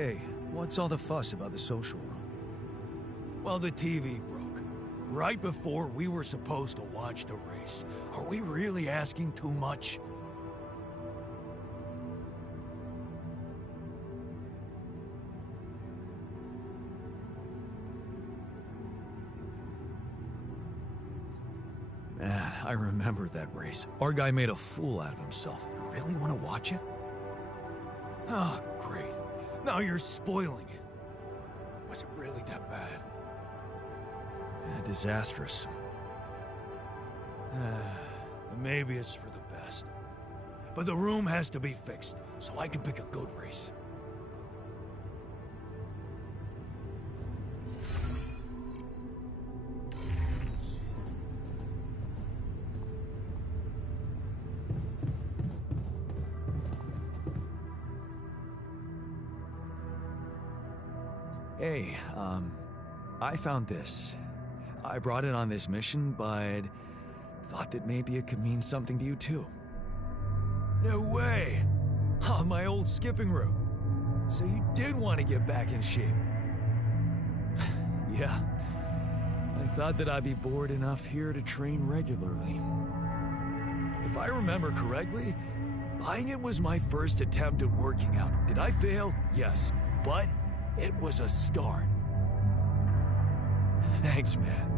Hey, what's all the fuss about the social room? Well, the TV broke. Right before we were supposed to watch the race. Are we really asking too much? Man, I remember that race. Our guy made a fool out of himself. You really want to watch it? Oh, great. Now you're spoiling it. Was it really that bad? Disastrous. Maybe it's for the best. But the room has to be fixed, so I can pick a good race. Hey, I found this. I brought it on this mission, but thought that maybe it could mean something to you too. No way! On my old skipping route. So you did want to get back in shape. Yeah. I thought that I'd be bored enough here to train regularly. If I remember correctly, buying it was my first attempt at working out. Did I fail? Yes. But it was a start. Thanks, man.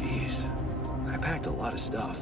Jeez, I packed a lot of stuff.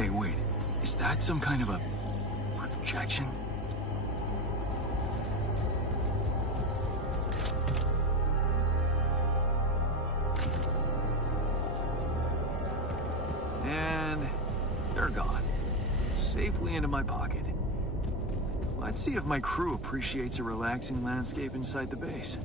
Hey, wait. Is that some kind of a projection? And they're gone. Safely into my pocket. Let's see if my crew appreciates a relaxing landscape inside the base.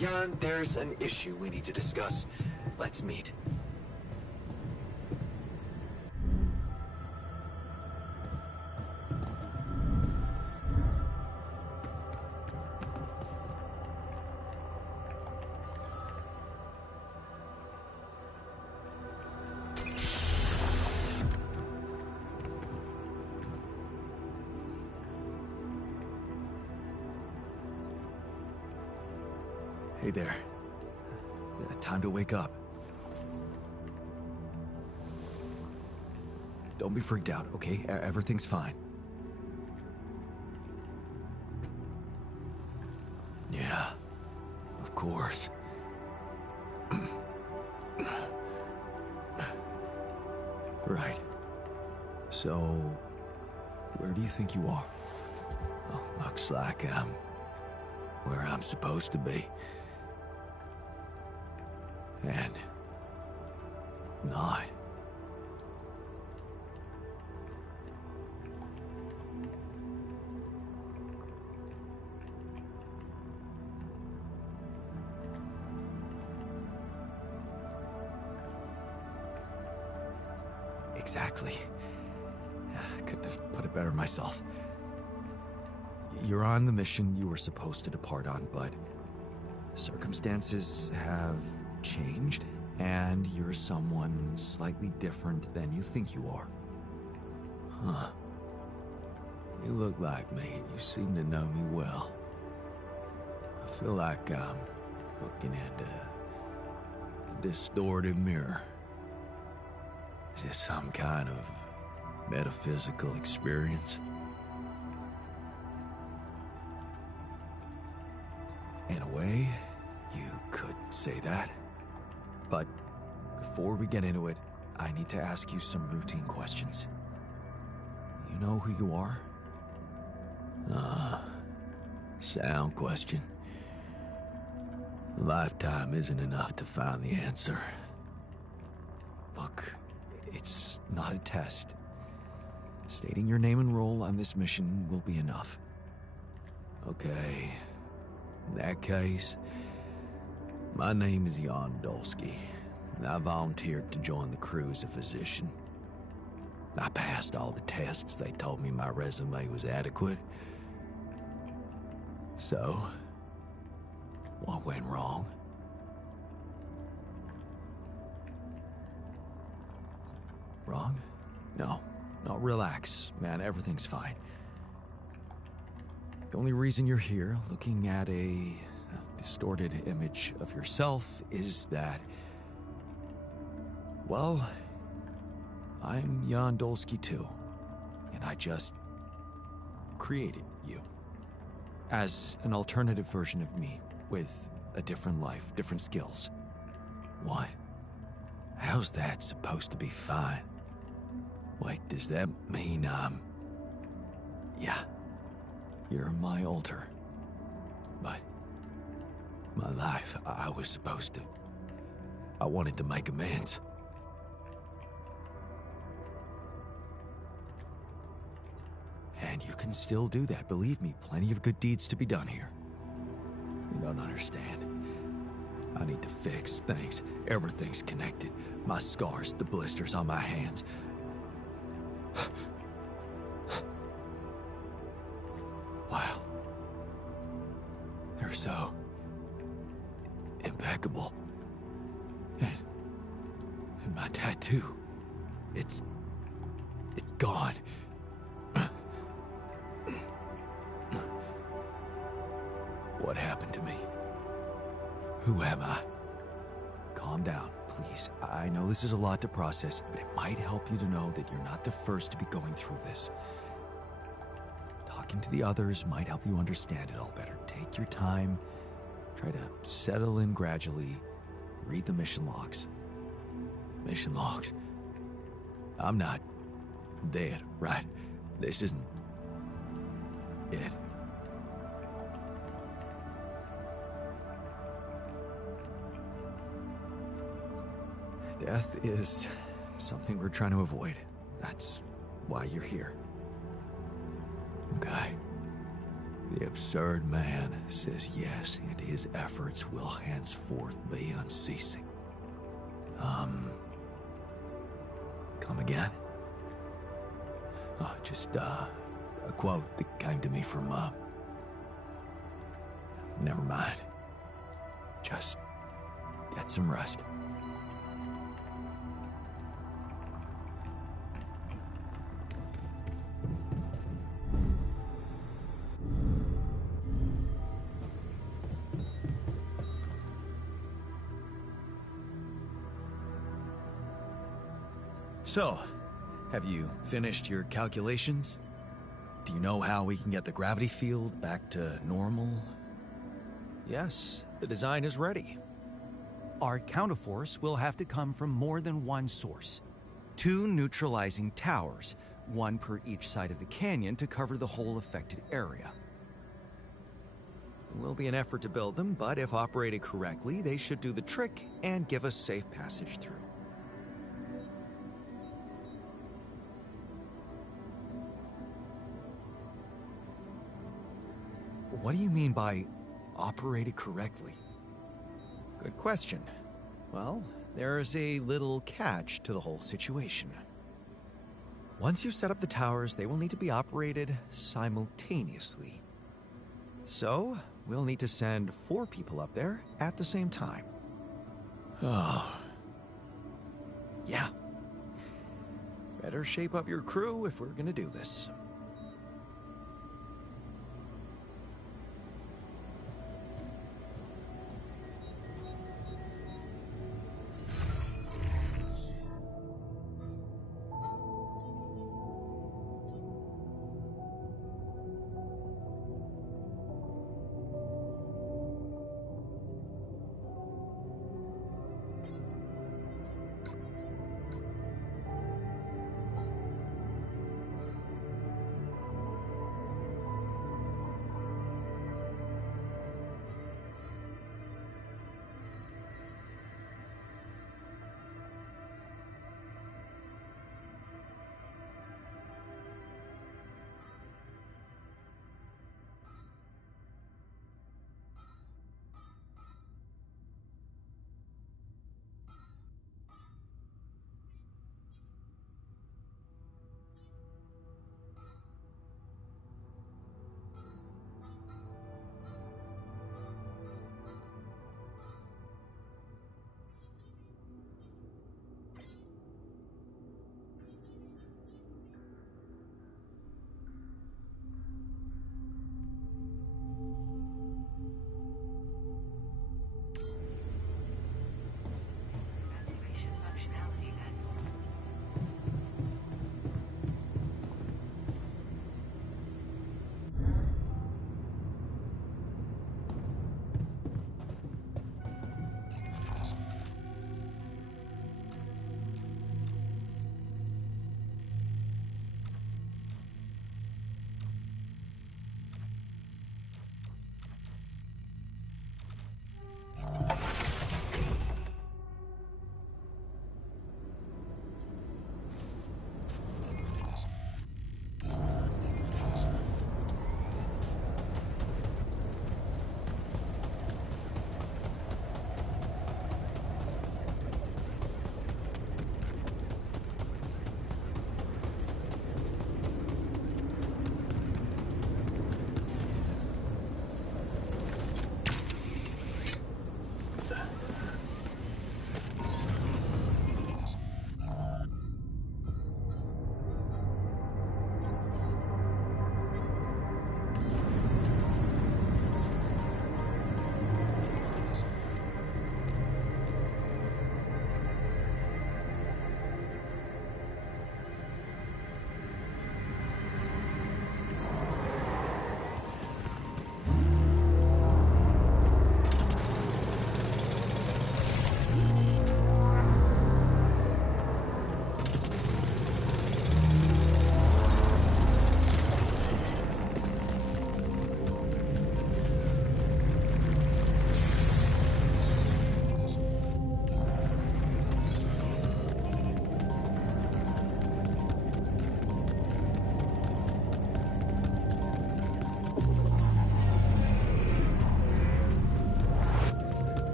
Jan, there's an issue we need to discuss. Let's meet. Hey there. Time to wake up. Don't be freaked out, okay? Everything's fine. Yeah, of course. Right. So, where do you think you are? Well, looks like I'm where I'm supposed to be. And not. Exactly. I couldn't have put it better myself. You're on the mission you were supposed to depart on, but circumstances have changed, and you're someone slightly different than you think you are. Huh. You look like me. You seem to know me well. I feel like I'm looking into a distorted mirror. Is this some kind of metaphysical experience? In a way, you could say that. But before we get into it, I need to ask you some routine questions. You know who you are? Sound question. A lifetime isn't enough to find the answer. Look, it's not a test. Stating your name and role on this mission will be enough. Okay. In that case, my name is Jan Dolsky. I volunteered to join the crew as a physician. I passed all the tests. They told me my resume was adequate. So, what went wrong? Wrong? No, relax, man, everything's fine. The only reason you're here, looking at a distorted image of yourself, is that, well, I'm Jan Dolsky too, and I just created you as an alternative version of me with a different life, different skills. What? How's that supposed to be fine? Wait, does that mean yeah, you're my alter. But my life, I was supposed to. I wanted to make amends. And you can still do that, believe me, plenty of good deeds to be done here. You don't understand. I need to fix things. Everything's connected. My scars, the blisters on my hands. Wow. They're so impeccable. And my tattoo, it's gone. What happened to me? Who am I? Calm down, please. I know this is a lot to process, but it might help you to know that you're not the first to be going through this. Talking to the others might help you understand it all better. Take your time. Try to settle in gradually. Read the mission logs. Mission logs? I'm not dead, right? This isn't it. Death is something we're trying to avoid. That's why you're here. Okay. The absurd man says yes, and his efforts will henceforth be unceasing. Come again? Oh, just, a quote that came to me from, Never mind. Just get some rest. So, have you finished your calculations? Do you know how we can get the gravity field back to normal? Yes, the design is ready. Our counterforce will have to come from more than one source. 2 neutralizing towers, 1 per each side of the canyon to cover the whole affected area. It will be an effort to build them, but if operated correctly, they should do the trick and give us safe passage through. What do you mean by operated correctly? Good question. Well, there's a little catch to the whole situation. Once you set up the towers, they will need to be operated simultaneously. So, we'll need to send 4 people up there at the same time. Oh, Yeah. Better shape up your crew if we're gonna do this.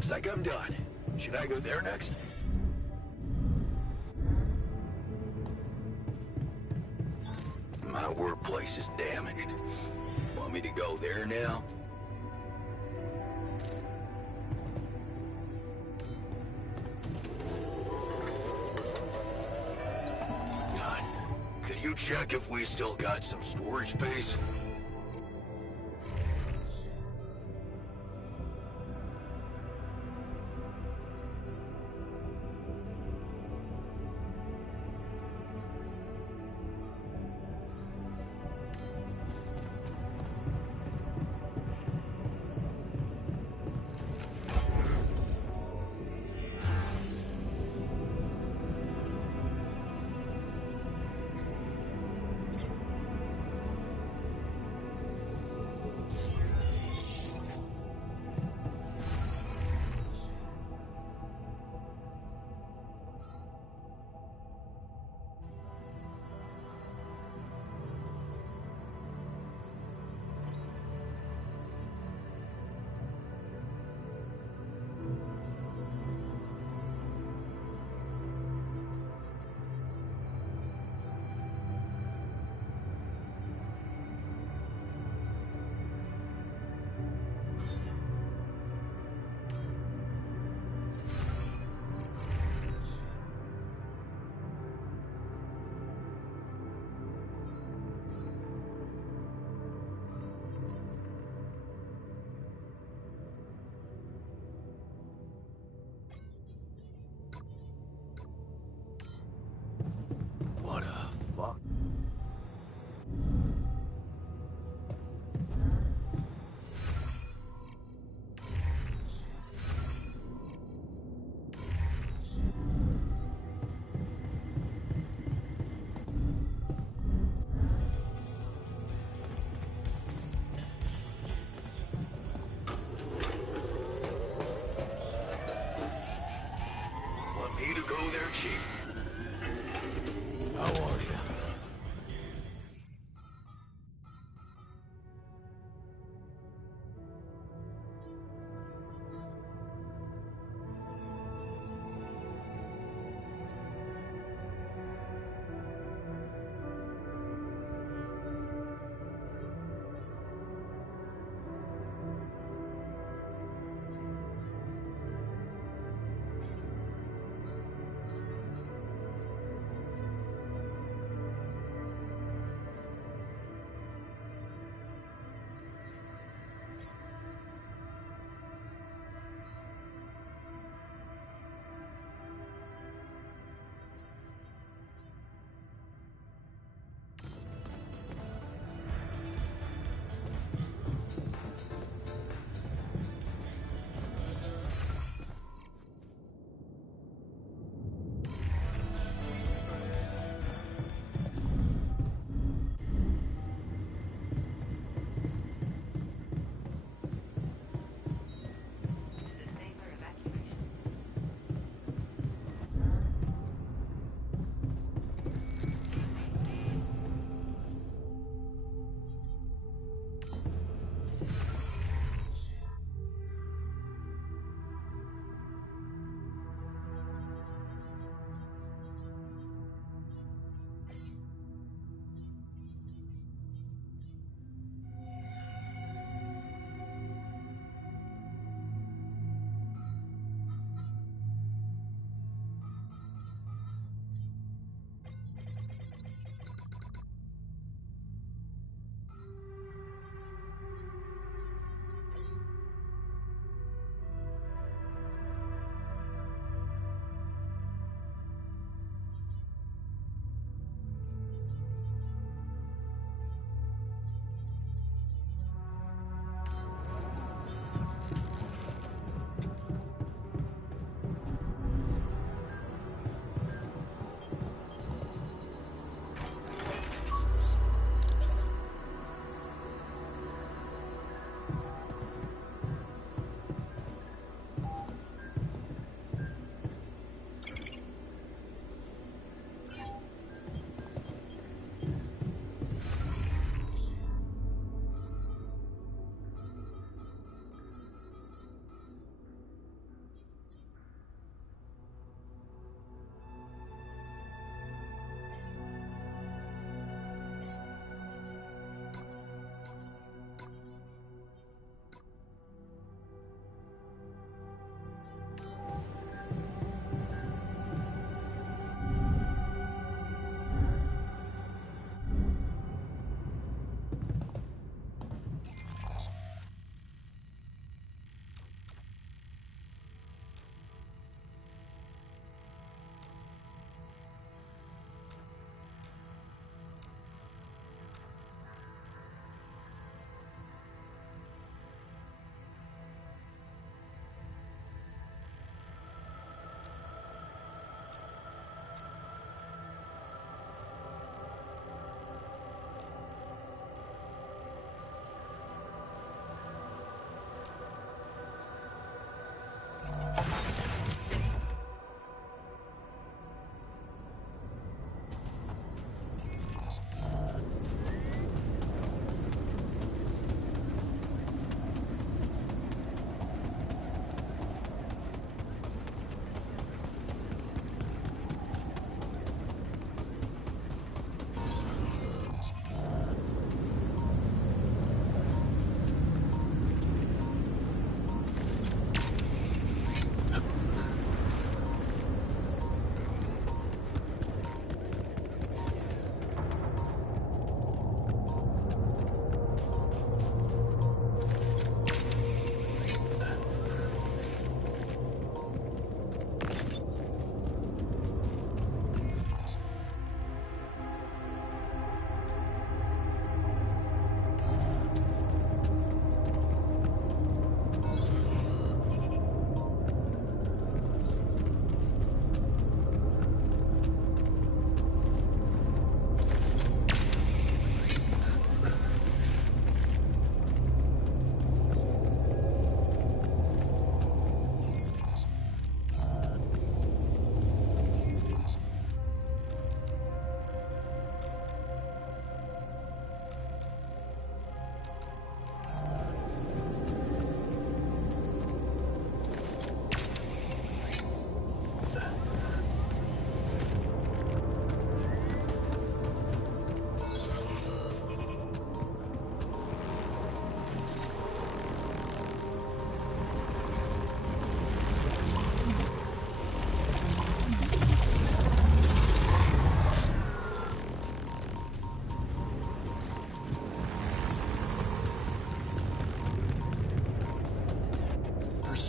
Looks like I'm done. Should I go there next? My workplace is damaged. Want me to go there now? God, could you check if we still got some storage space? What a fuck? Want me to go there, Chief? How are you?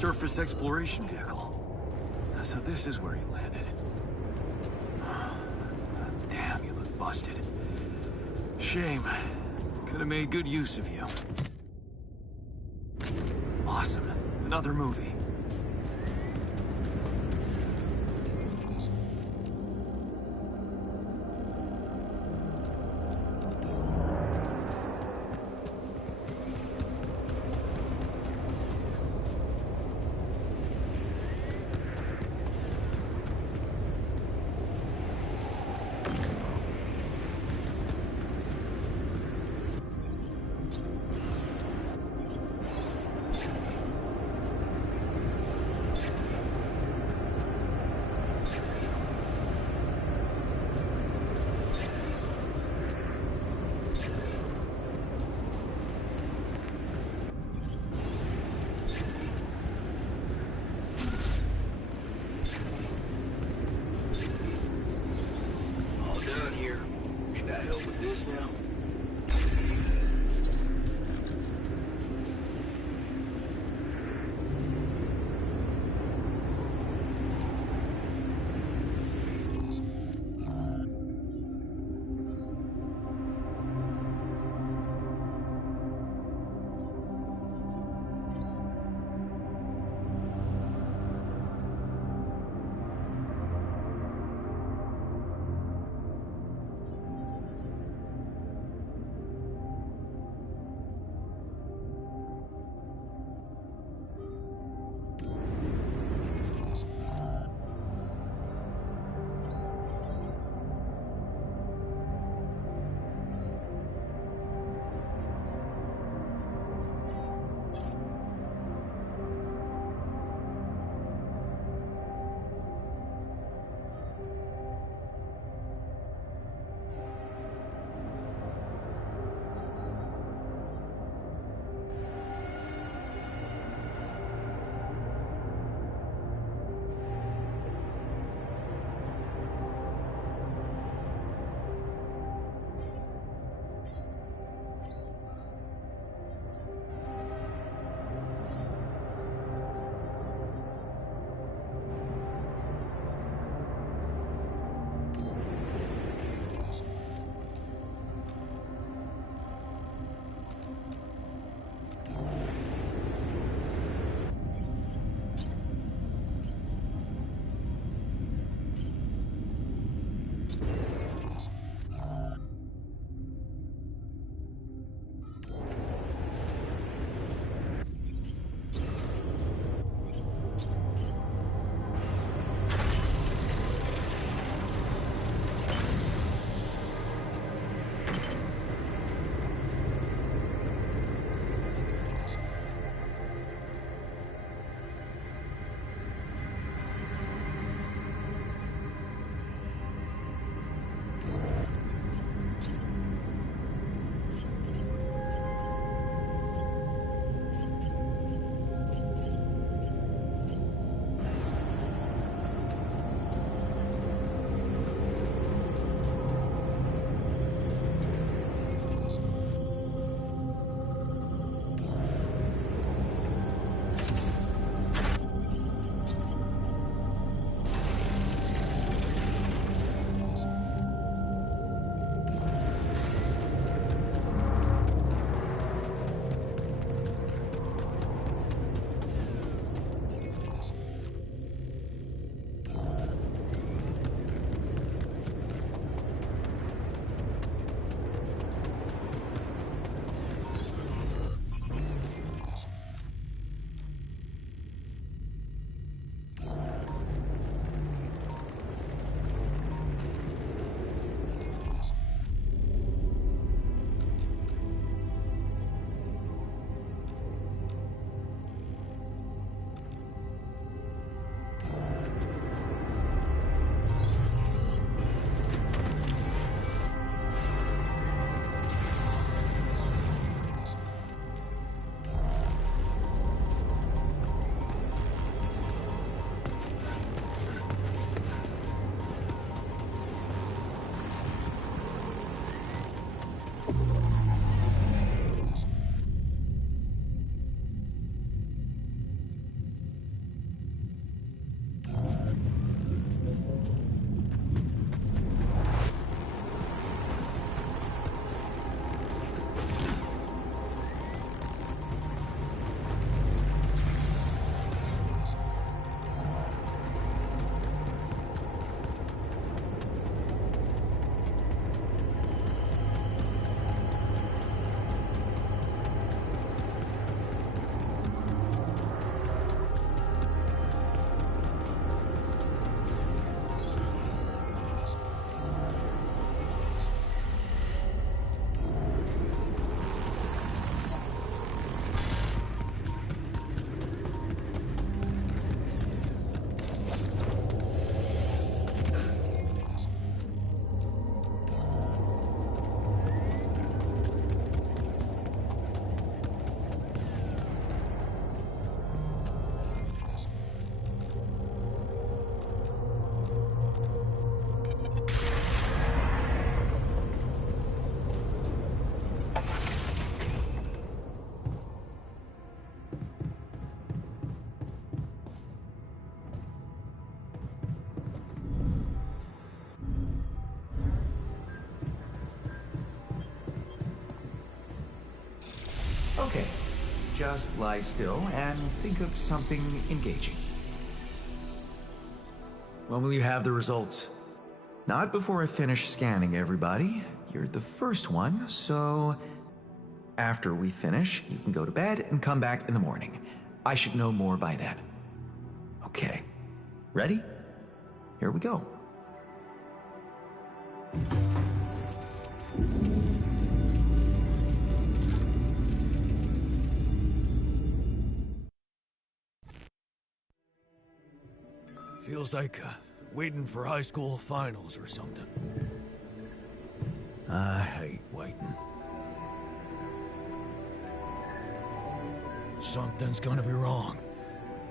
surface exploration vehicle. So this is where you landed. Damn, you look busted. Shame. Could have made good use of you. Awesome. Another movie. Okay, just lie still and think of something engaging. When will you have the results? Not before I finish scanning everybody. You're the first one, so after we finish, you can go to bed and come back in the morning. I should know more by then. Okay, ready? Here we go. Feels like waiting for high school finals or something. I hate waiting. Something's gonna be wrong.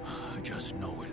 I just know it.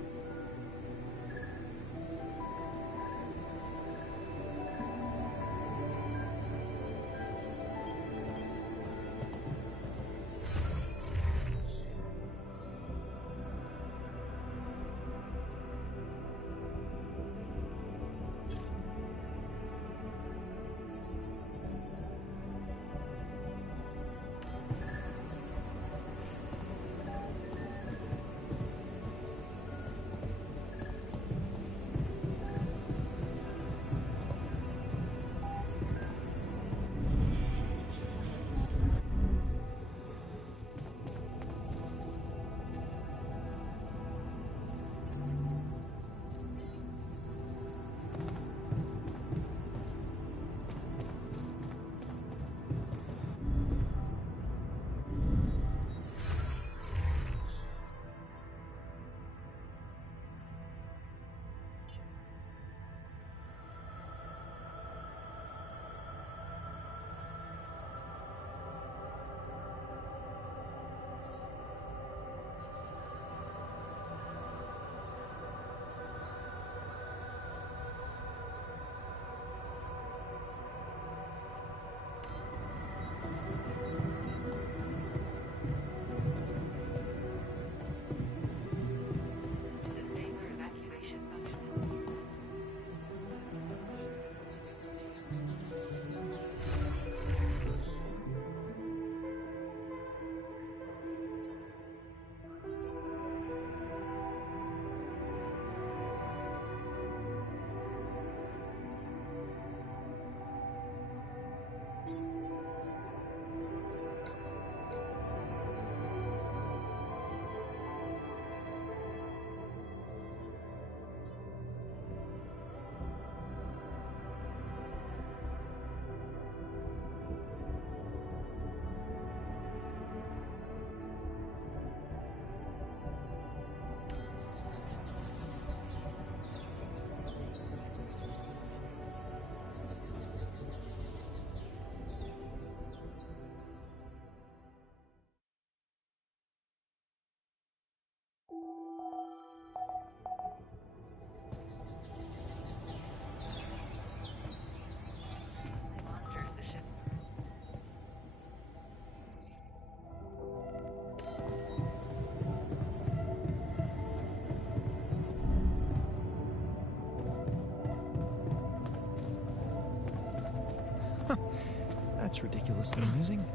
That's ridiculously amusing.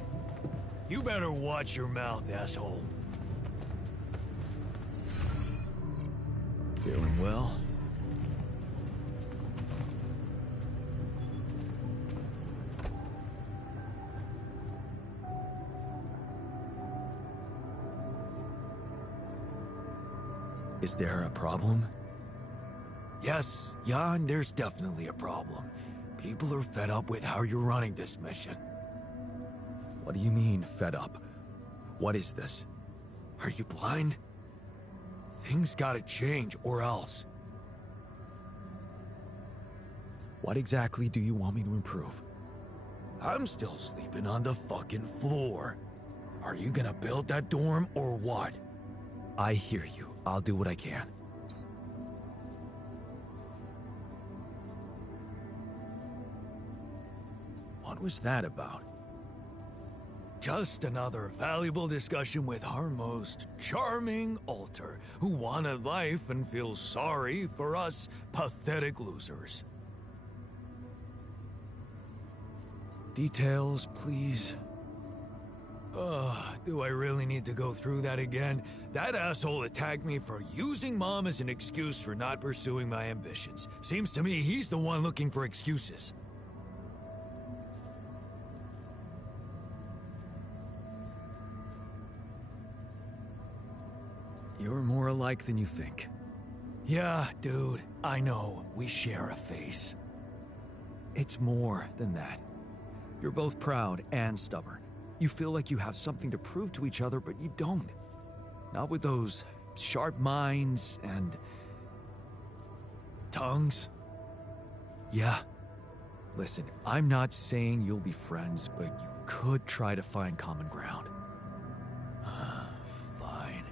You better watch your mouth, asshole. Feeling well? Is there a problem? Yes, Jan, there's definitely a problem. People are fed up with how you're running this mission. What do you mean, fed up? What is this? Are you blind? Things gotta change, or else. What exactly do you want me to improve? I'm still sleeping on the fucking floor. Are you gonna build that dorm, or what? I hear you. I'll do what I can. What was that about? Just another valuable discussion with our most charming alter, who wanted life and feels sorry for us pathetic losers. Details, please. Do I really need to go through that again? That asshole attacked me for using Mom as an excuse for not pursuing my ambitions. Seems to me he's the one looking for excuses. You're more alike than you think. Yeah, dude, I know. We share a face. It's more than that. You're both proud and stubborn. You feel like you have something to prove to each other, but you don't. Not with those sharp minds and... tongues? Yeah. Listen, I'm not saying you'll be friends, but you could try to find common ground. Fine.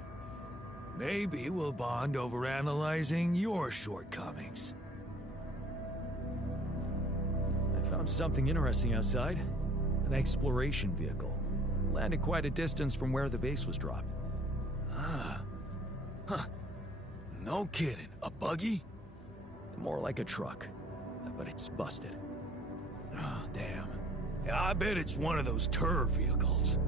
Maybe we'll bond over analyzing your shortcomings. I found something interesting outside. An exploration vehicle. Landed quite a distance from where the base was dropped. No kidding. A buggy? More like a truck, but it's busted. Oh, damn. Yeah, I bet it's one of those tour vehicles.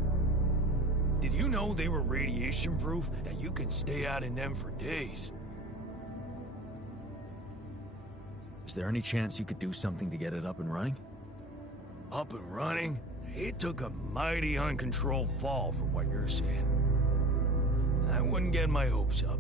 Did you know they were radiation proof, that you can stay out in them for days? Is there any chance you could do something to get it up and running? Up and running? It took a mighty uncontrolled fall from what you're saying. I wouldn't get my hopes up.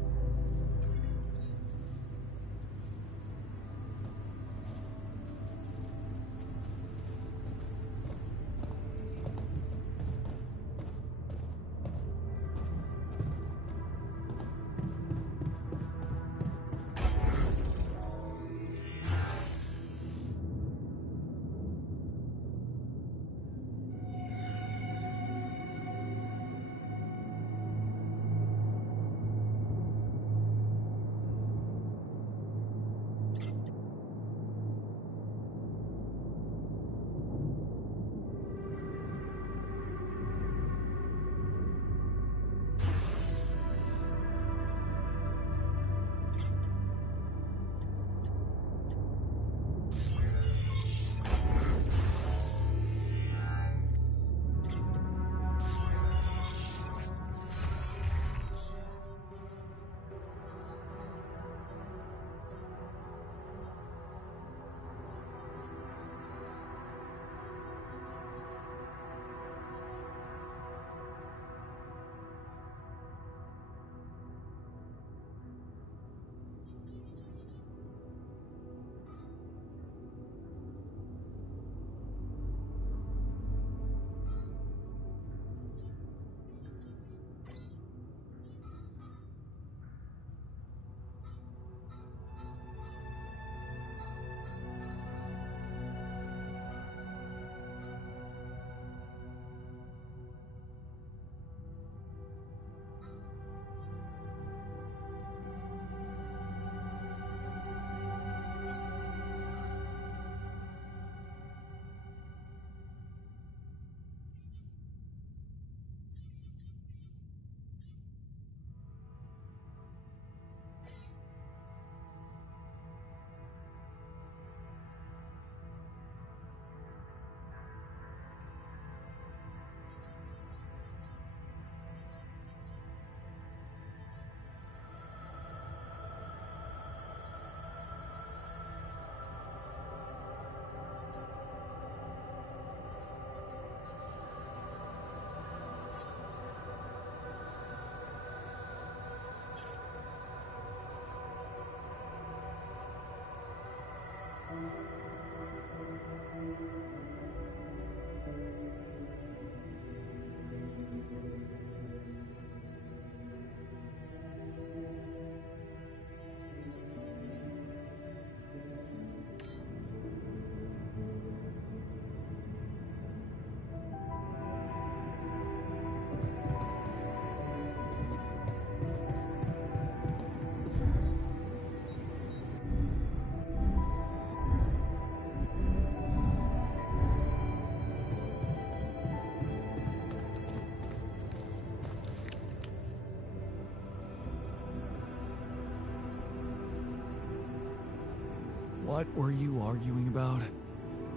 What were you arguing about?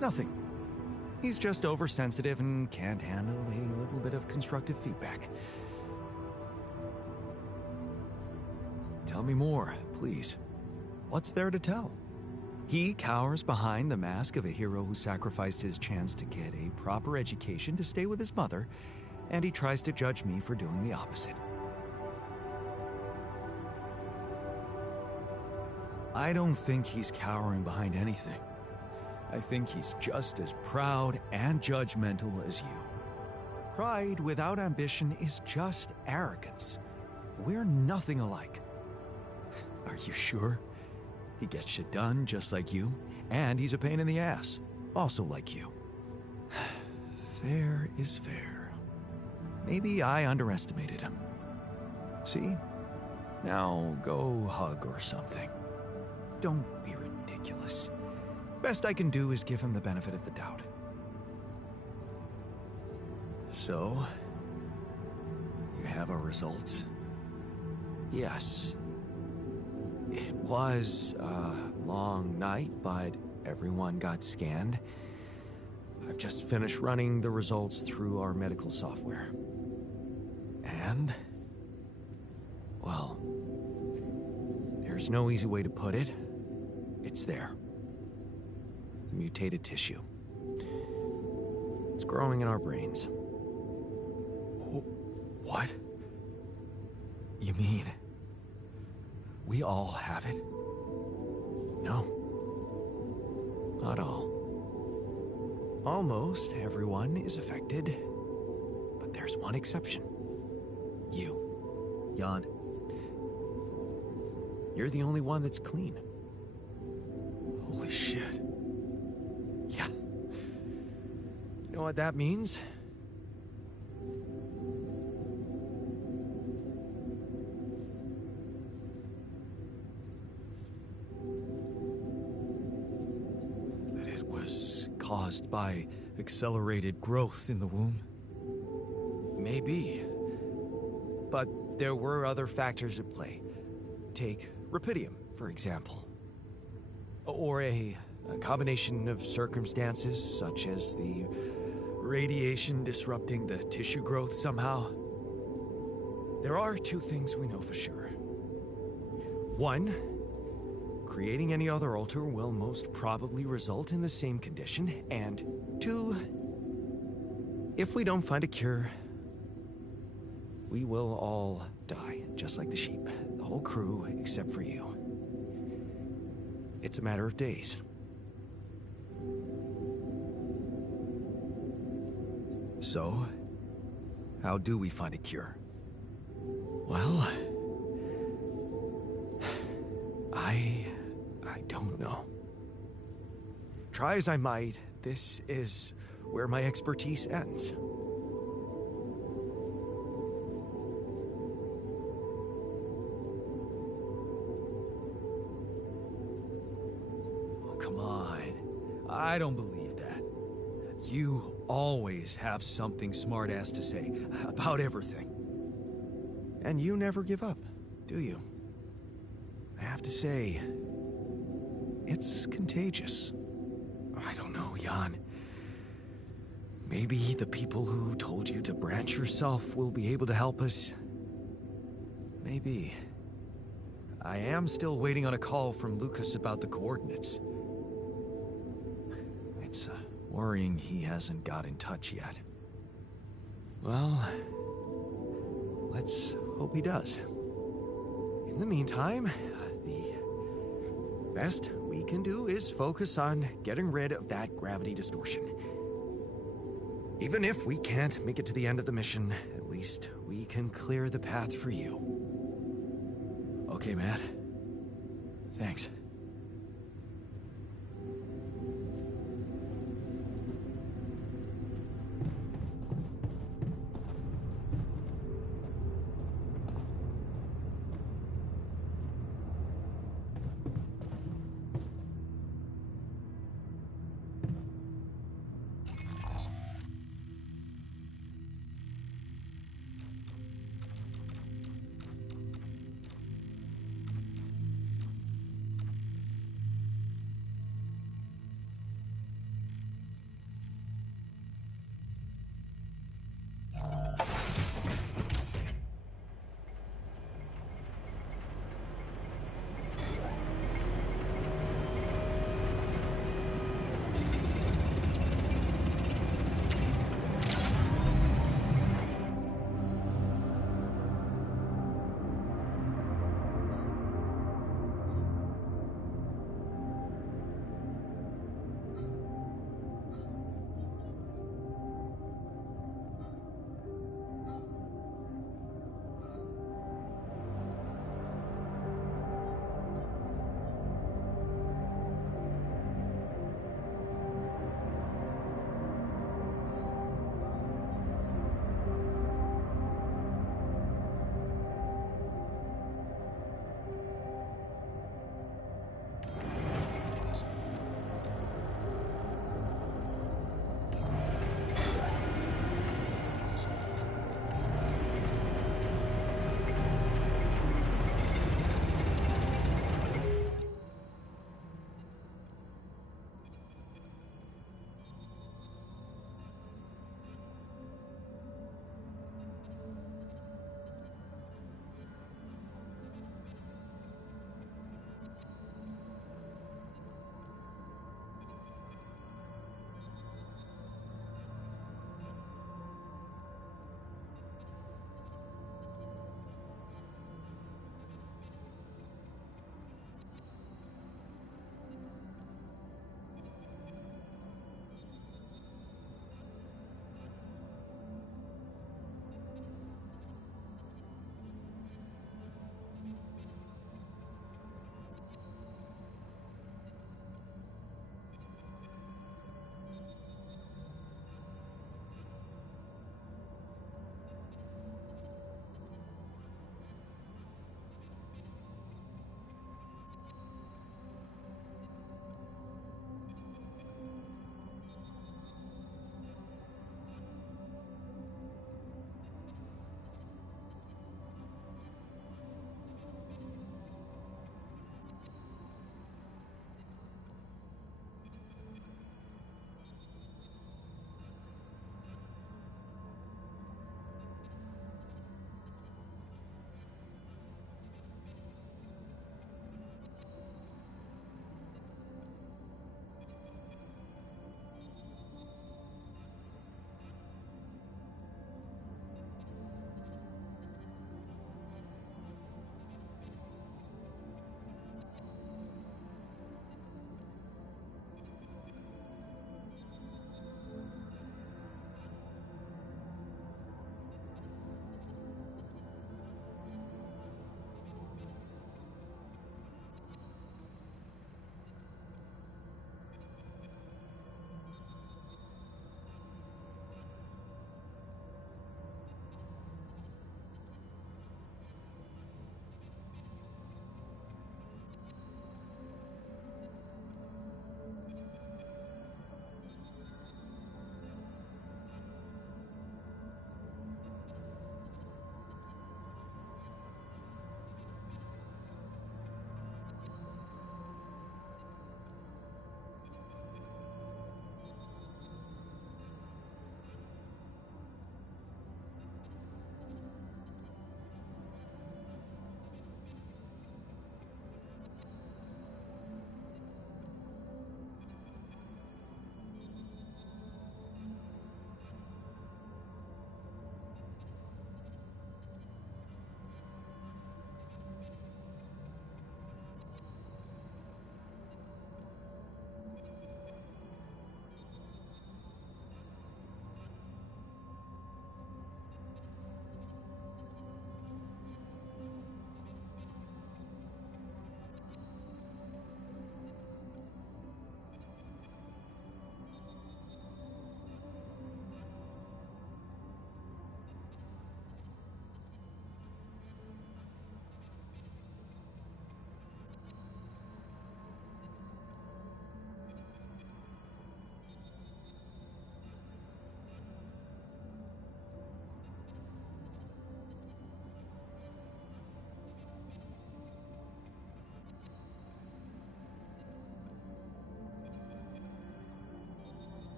Nothing. He's just oversensitive and can't handle a little bit of constructive feedback. Tell me more, please. What's there to tell? He cowers behind the mask of a hero who sacrificed his chance to get a proper education to stay with his mother, and he tries to judge me for doing the opposite. I don't think he's cowering behind anything. I think he's just as proud and judgmental as you. Pride without ambition is just arrogance. We're nothing alike. Are you sure? He gets shit done just like you, and he's a pain in the ass, also like you. Fair is fair. Maybe I underestimated him. See? Now go hug or something. Don't be ridiculous. Best I can do is give him the benefit of the doubt. So, you have our results? Yes. It was a long night, but everyone got scanned. I've just finished running the results through our medical software. And, well, there's no easy way to put it. It's there. The mutated tissue. It's growing in our brains. What? You mean we all have it? No. Not all. Almost everyone is affected. But there's one exception. You. Jan. You're the only one that's clean. Holy shit. Yeah. You know what that means? Caused by accelerated growth in the womb? Maybe. But there were other factors at play. Take rapidium, for example. Or a combination of circumstances, such as the radiation disrupting the tissue growth somehow. There are two things we know for sure. One, creating any other altar will most probably result in the same condition, and two, if we don't find a cure, we will all die, just like the sheep. The whole crew, except for you. It's a matter of days. So, how do we find a cure? Well, I don't know. Try as I might, this is where my expertise ends. Oh, come on. I don't believe that. You always have something smart-ass to say about everything. And you never give up, do you? I have to say, it's contagious. I don't know, Jan. Maybe the people who told you to branch yourself will be able to help us. Maybe. I am still waiting on a call from Lucas about the coordinates. It's worrying he hasn't got in touch yet. Well, let's hope he does. In the meantime, the best we can do is focus on getting rid of that gravity distortion. Even if we can't make it to the end of the mission, at least we can clear the path for you. Okay, Matt. Thanks.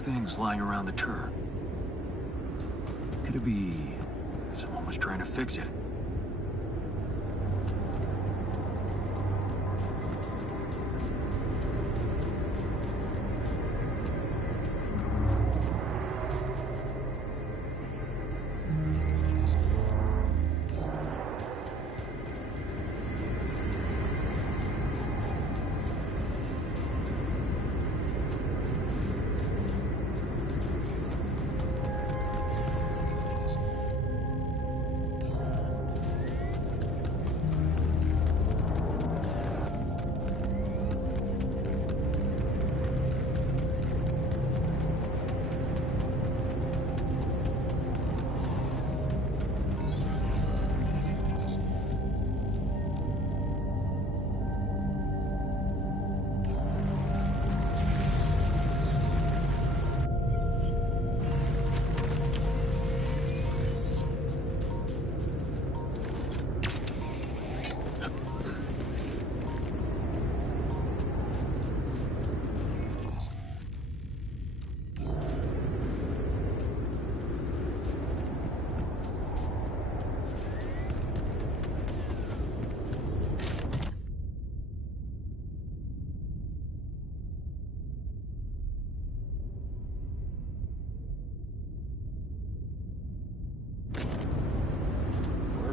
those things lying around the turret? Could it be someone was trying to fix it?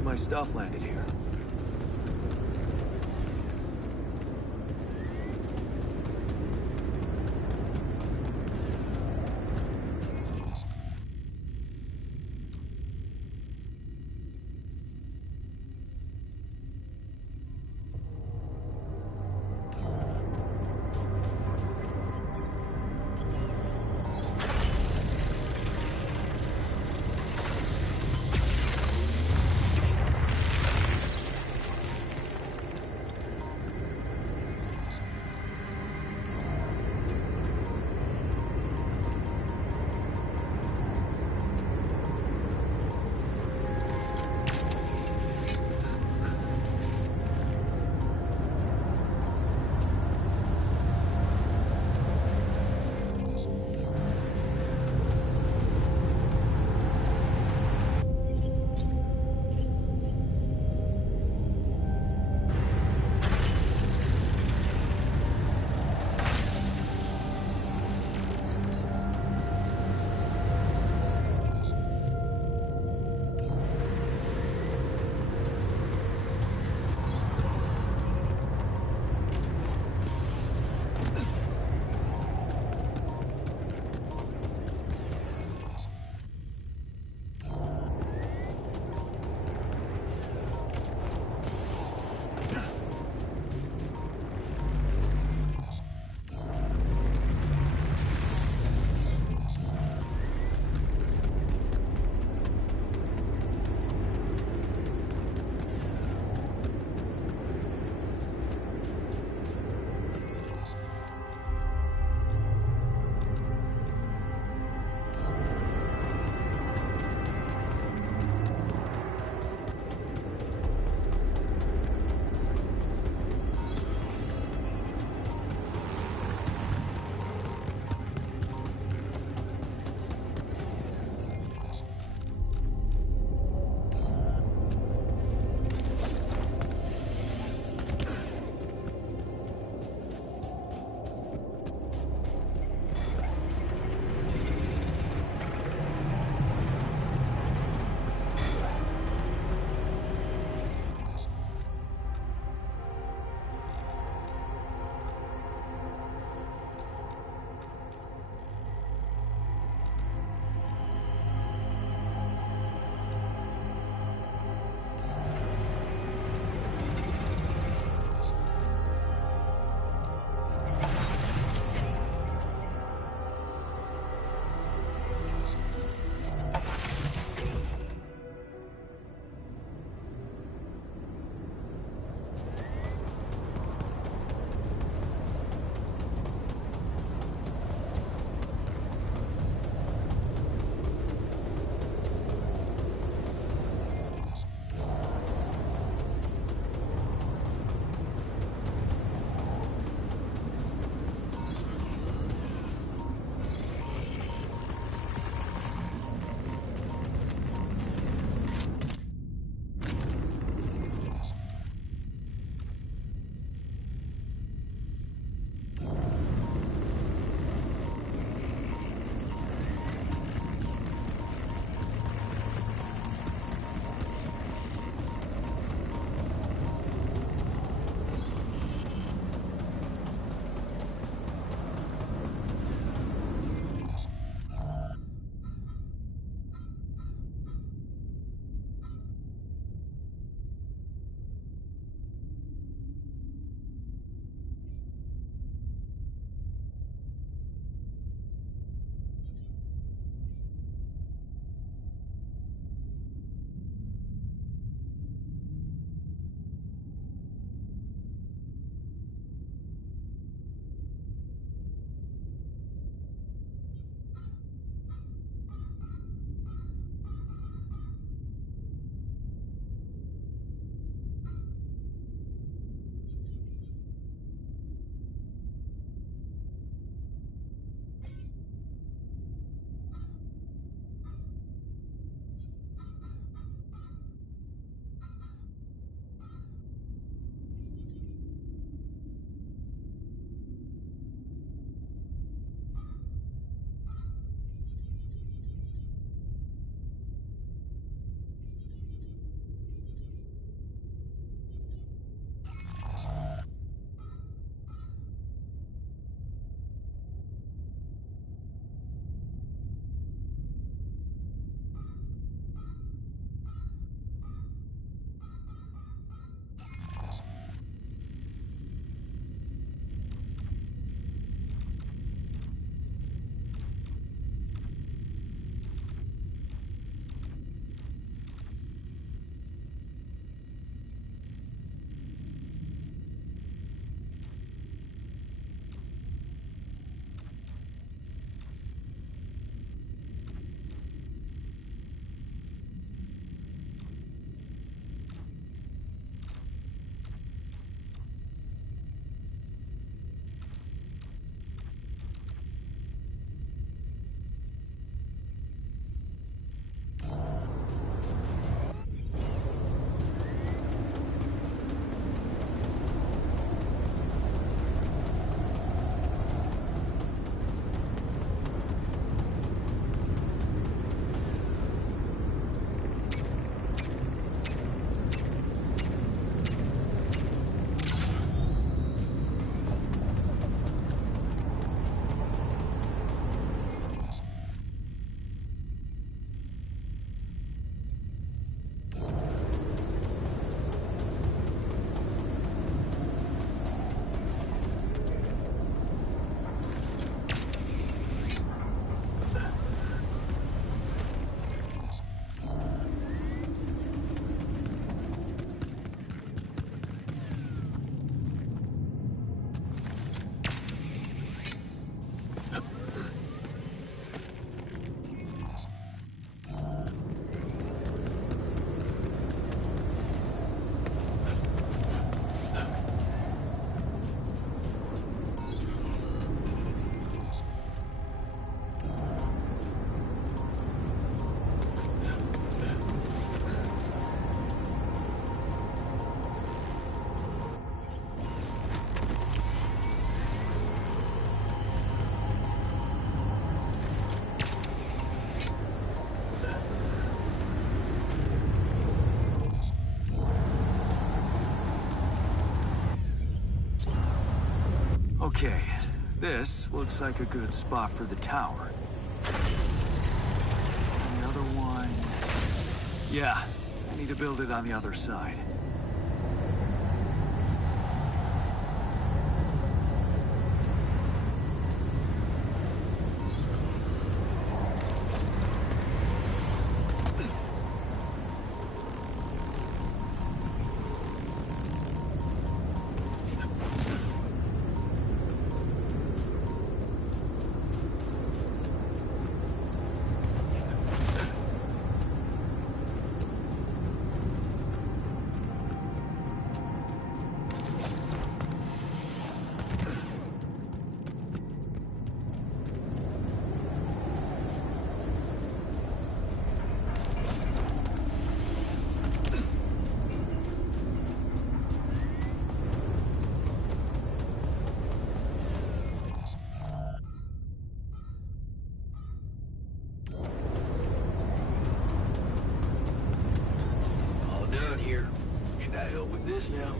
My stuff landed here. Okay, this looks like a good spot for the tower. And the other one... Yeah, I need to build it on the other side. Here. Should I help with this now?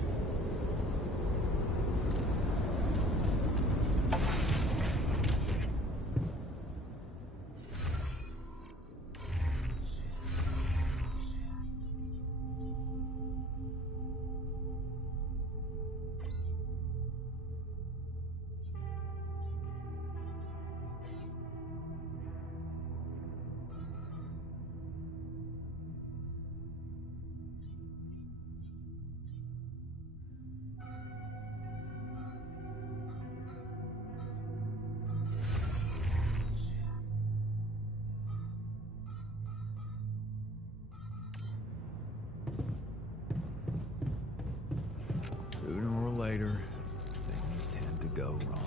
Sooner or later, things tend to go wrong.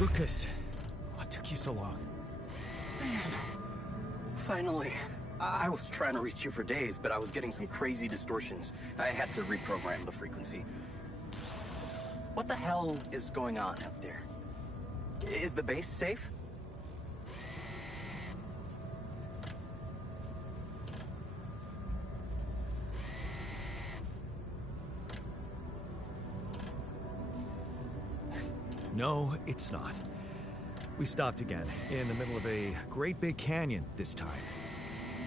Lucas, what took you so long? Man, finally. I was trying to reach you for days, but I was getting some crazy distortions. I had to reprogram the frequency. What the hell is going on out there? Is the base safe? No, it's not. We stopped again, in the middle of a great big canyon this time.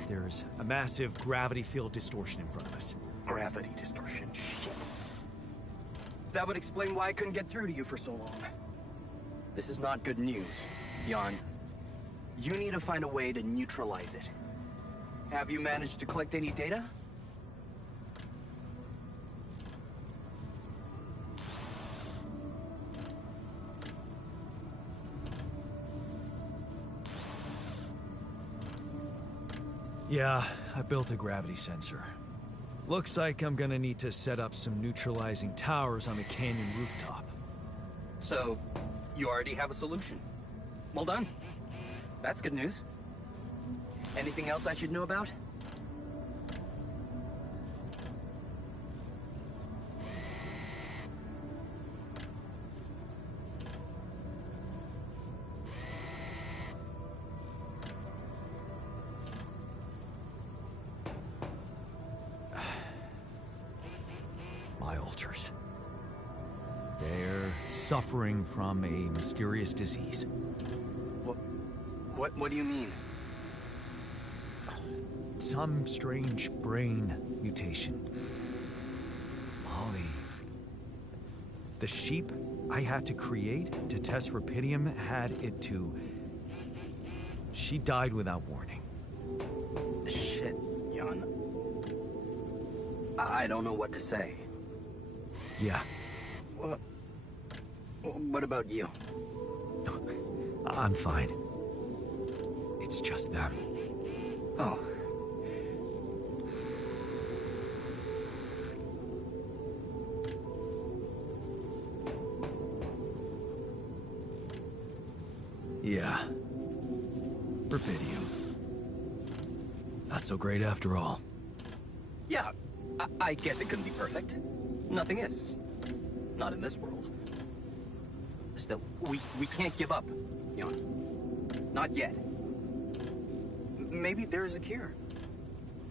There's a massive gravity field distortion in front of us. Gravity distortion. Shit. That would explain why I couldn't get through to you for so long. This is not good news, Jan. You need to find a way to neutralize it. Have you managed to collect any data? Yeah, I built a gravity sensor. Looks like I'm gonna need to set up some neutralizing towers on the canyon rooftop. So, you already have a solution. Well done. That's good news. Anything else I should know about? My alters. They're suffering from a mysterious disease. What do you mean? Some strange brain mutation. Molly. The sheep I had to create to test Rapidium had it too. She died without warning. Shit, Jan. I don't know what to say. Yeah, What about you? I'm fine. It's just them. Oh. Yeah. Rapidium. Not so great after all. Yeah, I guess it couldn't be perfect. Nothing is. Not in this world. Still, we can't give up, Jan. Not yet. Maybe there is a cure.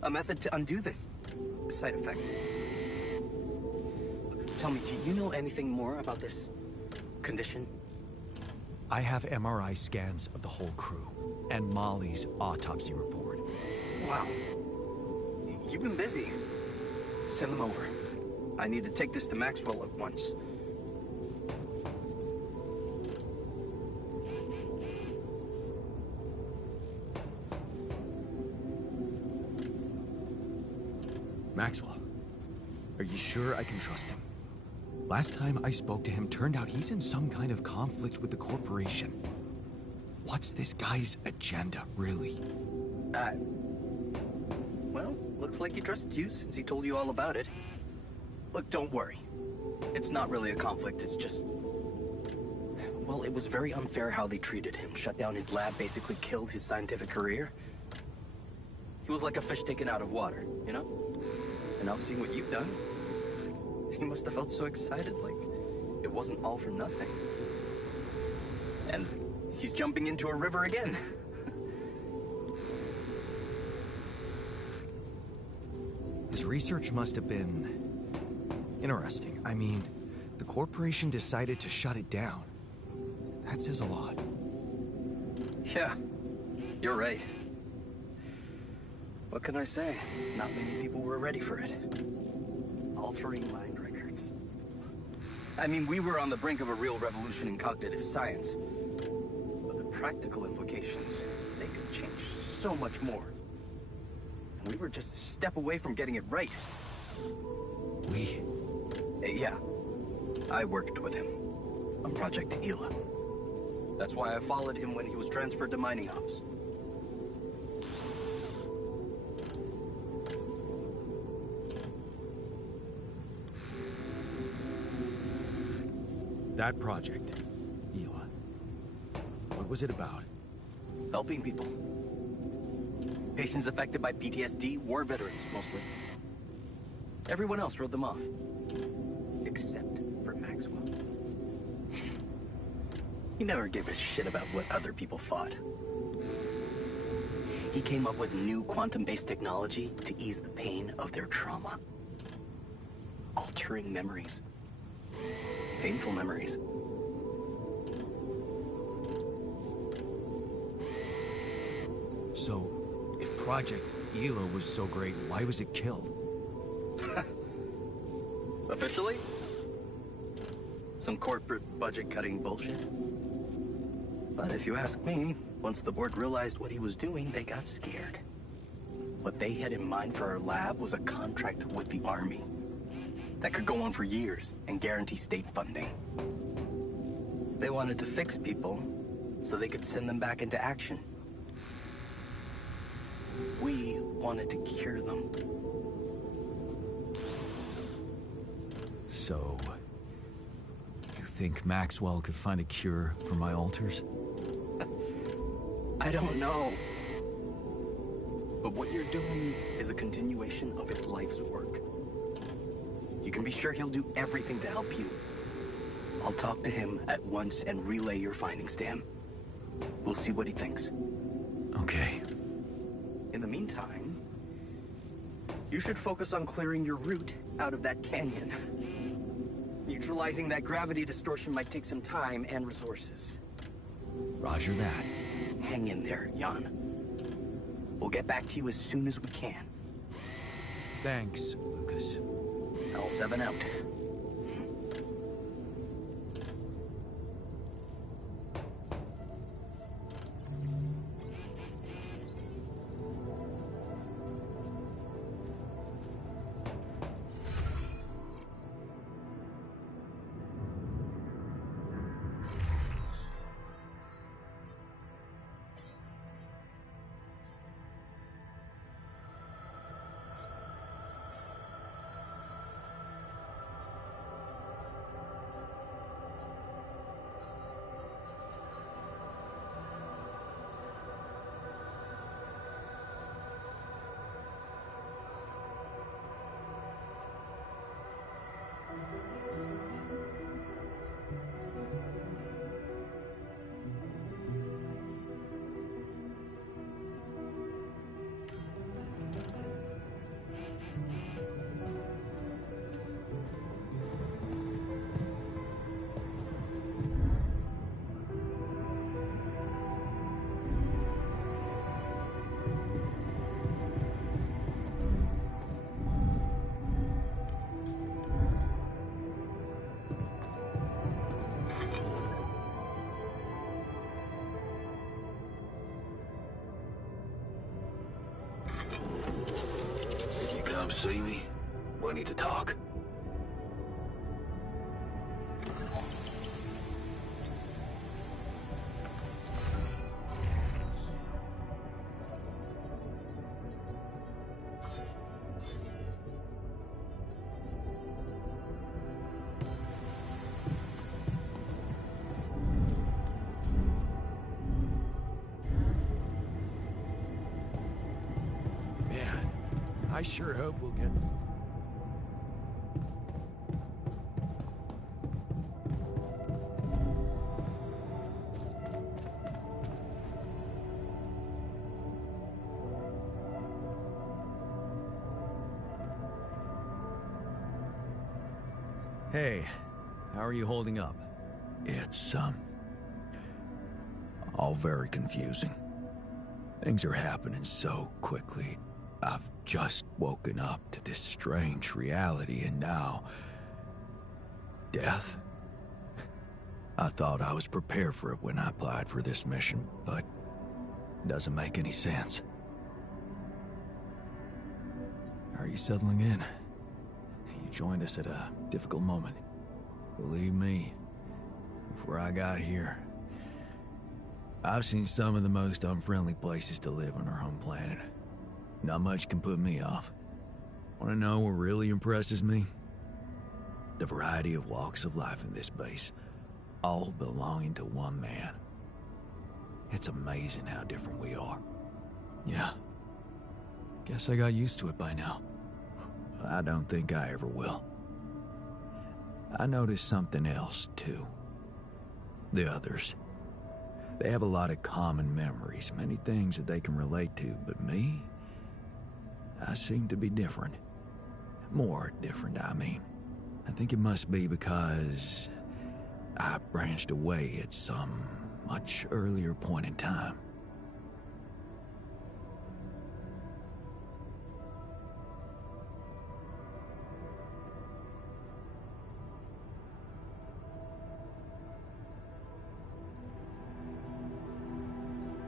A method to undo this side effect. Tell me, do you know anything more about this condition? I have MRI scans of the whole crew, and Molly's autopsy report. Wow. You've been busy. Send them over. I need to take this to Maxwell at once. Maxwell, are you sure I can trust him? Last time I spoke to him, turned out he's in some kind of conflict with the corporation. What's this guy's agenda, really? Well, looks like he trusted you since he told you all about it. Look, don't worry. It's not really a conflict, it's just... Well, it was very unfair how they treated him. Shut down his lab, basically killed his scientific career. He was like a fish taken out of water, you know? And now seeing what you've done, he must have felt so excited, like it wasn't all for nothing. And he's jumping into a river again. His research must have been interesting. I mean, the corporation decided to shut it down. That says a lot. Yeah, you're right. What can I say? Not many people were ready for it. Altering mind records. I mean, we were on the brink of a real revolution in cognitive science. But the practical implications, they could change so much more. And we were just a step away from getting it right. We? Yeah. I worked with him on Project Gila. That's why I followed him when he was transferred to mining ops. That project, Gila. What was it about? Helping people. Patients affected by PTSD, war veterans, mostly. Everyone else wrote them off. Except for Maxwell. He never gave a shit about what other people thought. He came up with new quantum-based technology to ease the pain of their trauma. Altering memories. Painful memories. So, if Project Gila was so great, why was it killed? Officially? Some corporate budget-cutting bullshit. But if you ask me, once the board realized what he was doing, they got scared. What they had in mind for our lab was a contract with the Army that could go on for years and guarantee state funding. They wanted to fix people so they could send them back into action. We wanted to cure them. So, you think Maxwell could find a cure for my alters? I don't know. But what you're doing is a continuation of his life's work. You can be sure he'll do everything to help you. I'll talk to him at once and relay your findings to him. We'll see what he thinks. Okay. In the meantime, you should focus on clearing your route out of that canyon. Neutralizing that gravity distortion might take some time and resources. Roger that. Hang in there, Jan. We'll get back to you as soon as we can. Thanks, Lucas. L7 out. Come see me? We need to talk. Man, I sure hope we'll get... Hey, how are you holding up? It's, all very confusing. Things are happening so quickly. I've just woken up to this strange reality, and now... death? I thought I was prepared for it when I applied for this mission, but it doesn't make any sense. Are you settling in? You joined us at a difficult moment. Believe me, before I got here, I've seen some of the most unfriendly places to live on our home planet. Not much can put me off. Want to know what really impresses me? The variety of walks of life in this base, all belonging to one man. It's amazing how different we are. Yeah. Guess I got used to it by now. I don't think I ever will. I noticed something else, too. The others. They have a lot of common memories, many things that they can relate to, but me? I seem to be different. More different, I mean. I think it must be because I branched away at some much earlier point in time.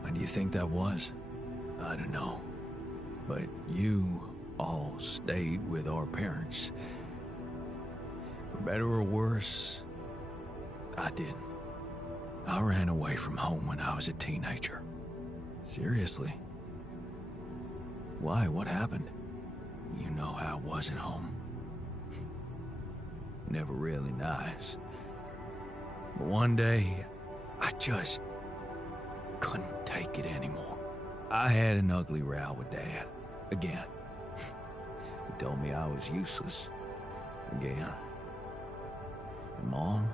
When do you think that was? I don't know. But you all stayed with our parents. For better or worse, I didn't. I ran away from home when I was a teenager. Seriously. Why? What happened? You know how it was at home. Never really nice. But one day, I just couldn't take it anymore. I had an ugly row with Dad. Again. He told me I was useless. Again. And Mom?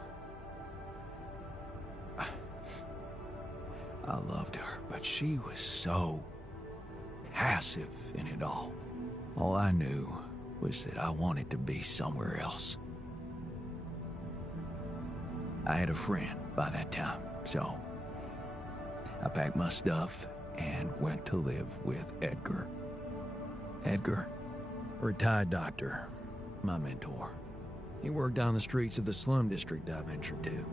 I loved her, but she was so passive in it all. All I knew was that I wanted to be somewhere else. I had a friend by that time, so I packed my stuff and went to live with Edgar. Edgar, a retired doctor, my mentor. He worked down the streets of the slum district I ventured to,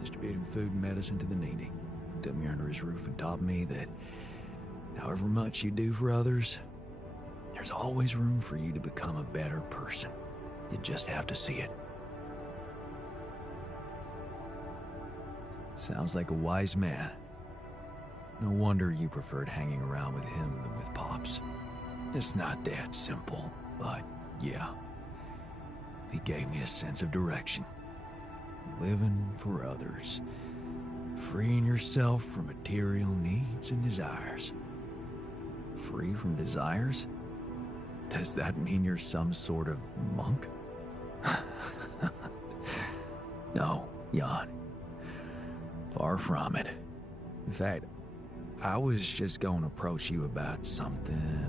distributing food and medicine to the needy. Took me under his roof and taught me that however much you do for others, there's always room for you to become a better person. You just have to see it. Sounds like a wise man. No wonder you preferred hanging around with him than with Pops. It's not that simple, but yeah. He gave me a sense of direction. Living for others. Freeing yourself from material needs and desires. Free from desires? Does that mean you're some sort of monk? No, Jan. Far from it. In fact, I was just going to approach you about something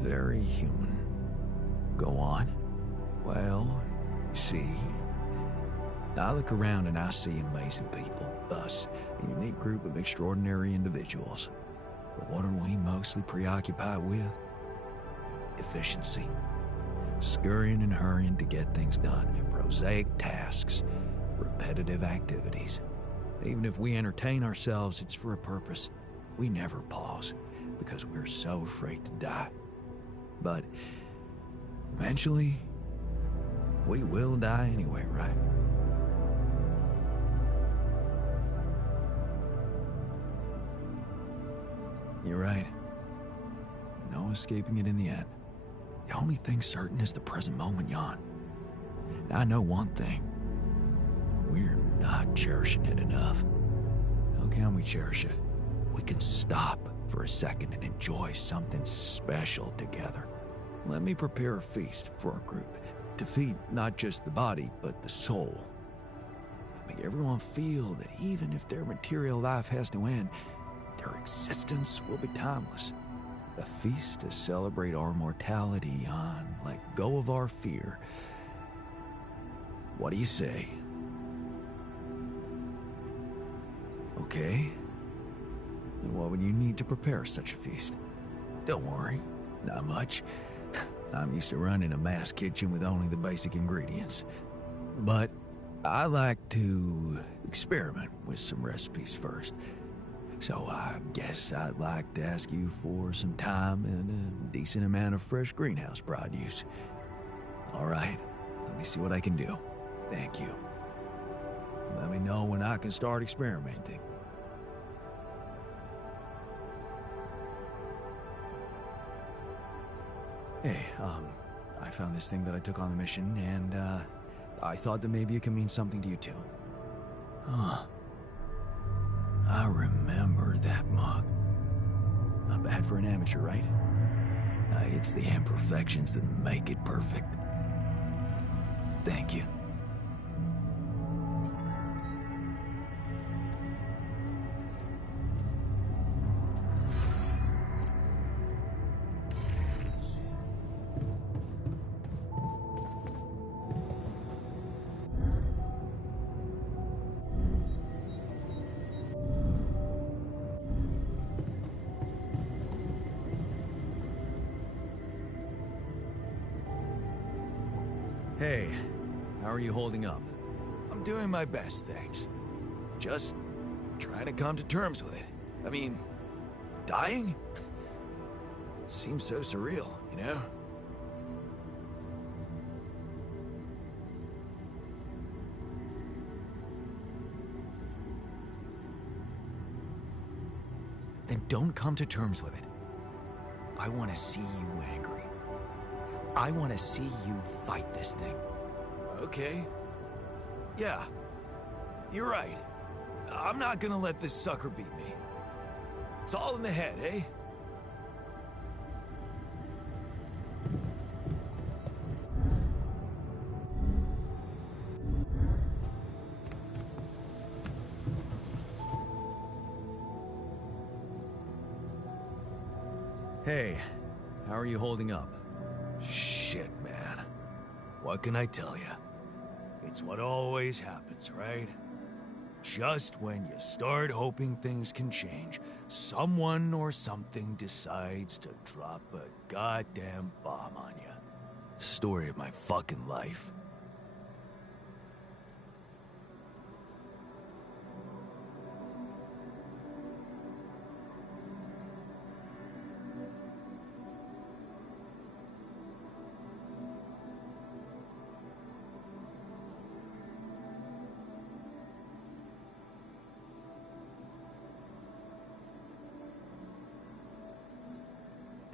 very human. Go on. Well, you see, I look around and I see amazing people, us, a unique group of extraordinary individuals. But what are we mostly preoccupied with? Efficiency. Scurrying and hurrying to get things done. Prosaic tasks. Repetitive activities. Even if we entertain ourselves, it's for a purpose. We never pause, because we're so afraid to die. But eventually, we will die anyway, right? You're right. No escaping it in the end. The only thing certain is the present moment, Jan. And I know one thing. We're not cherishing it enough. How can we cherish it? We can stop for a second and enjoy something special together. Let me prepare a feast for our group to feed not just the body, but the soul. Make everyone feel that even if their material life has to end, their existence will be timeless. A feast to celebrate our mortality, Jan. Let go of our fear. What do you say? Okay. And what would you need to prepare such a feast? Don't worry, not much. I'm used to running a mass kitchen with only the basic ingredients. But I like to experiment with some recipes first. So I guess I'd like to ask you for some time and a decent amount of fresh greenhouse produce. All right, let me see what I can do. Thank you. Let me know when I can start experimenting. Hey, I found this thing that I took on the mission, and, I thought that maybe it could mean something to you too. Huh. I remember that mug. Not bad for an amateur, right? It's the imperfections that make it perfect. Thank you. Hey, how are you holding up? I'm doing my best, thanks. Just trying to come to terms with it. I mean, dying? Seems so surreal, you know? Then don't come to terms with it. I want to see you angry. I want to see you fight this thing. Okay. Yeah. You're right. I'm not gonna let this sucker beat me. It's all in the head, eh? Hey, how are you holding up? Shit, man. What can I tell you? It's what always happens, right? Just when you start hoping things can change, someone or something decides to drop a goddamn bomb on you. Story of my fucking life.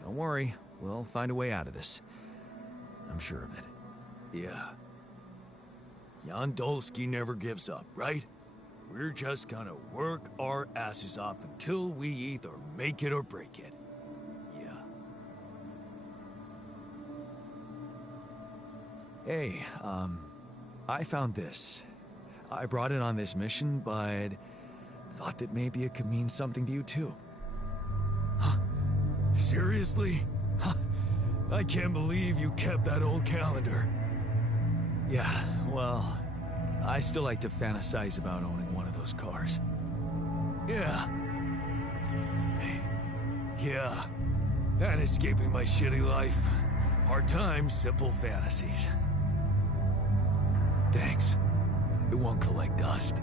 Don't worry, we'll find a way out of this. I'm sure of it. Yeah. Yandolski never gives up, right? We're just gonna work our asses off until we either make it or break it. Yeah. Hey, I found this. I brought it on this mission, but thought that maybe it could mean something to you too. Seriously? I can't believe you kept that old calendar. Yeah, well, I still like to fantasize about owning one of those cars. Yeah. Yeah. And escaping my shitty life. Hard times, simple fantasies. Thanks. It won't collect dust.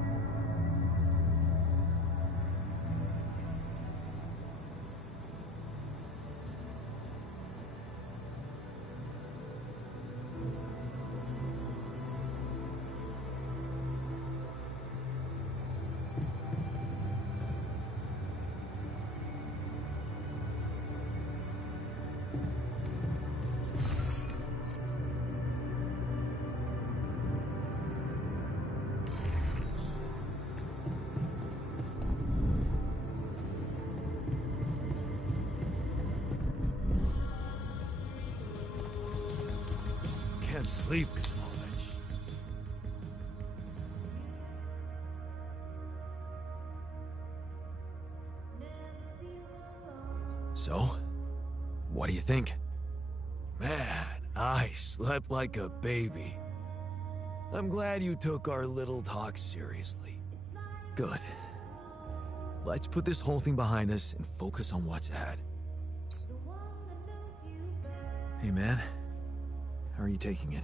Can't sleep because of all that shit. So, what do you think? Man, I slept like a baby. I'm glad you took our little talk seriously. Good. Let's put this whole thing behind us and focus on what's ahead. Hey man, how are you taking it?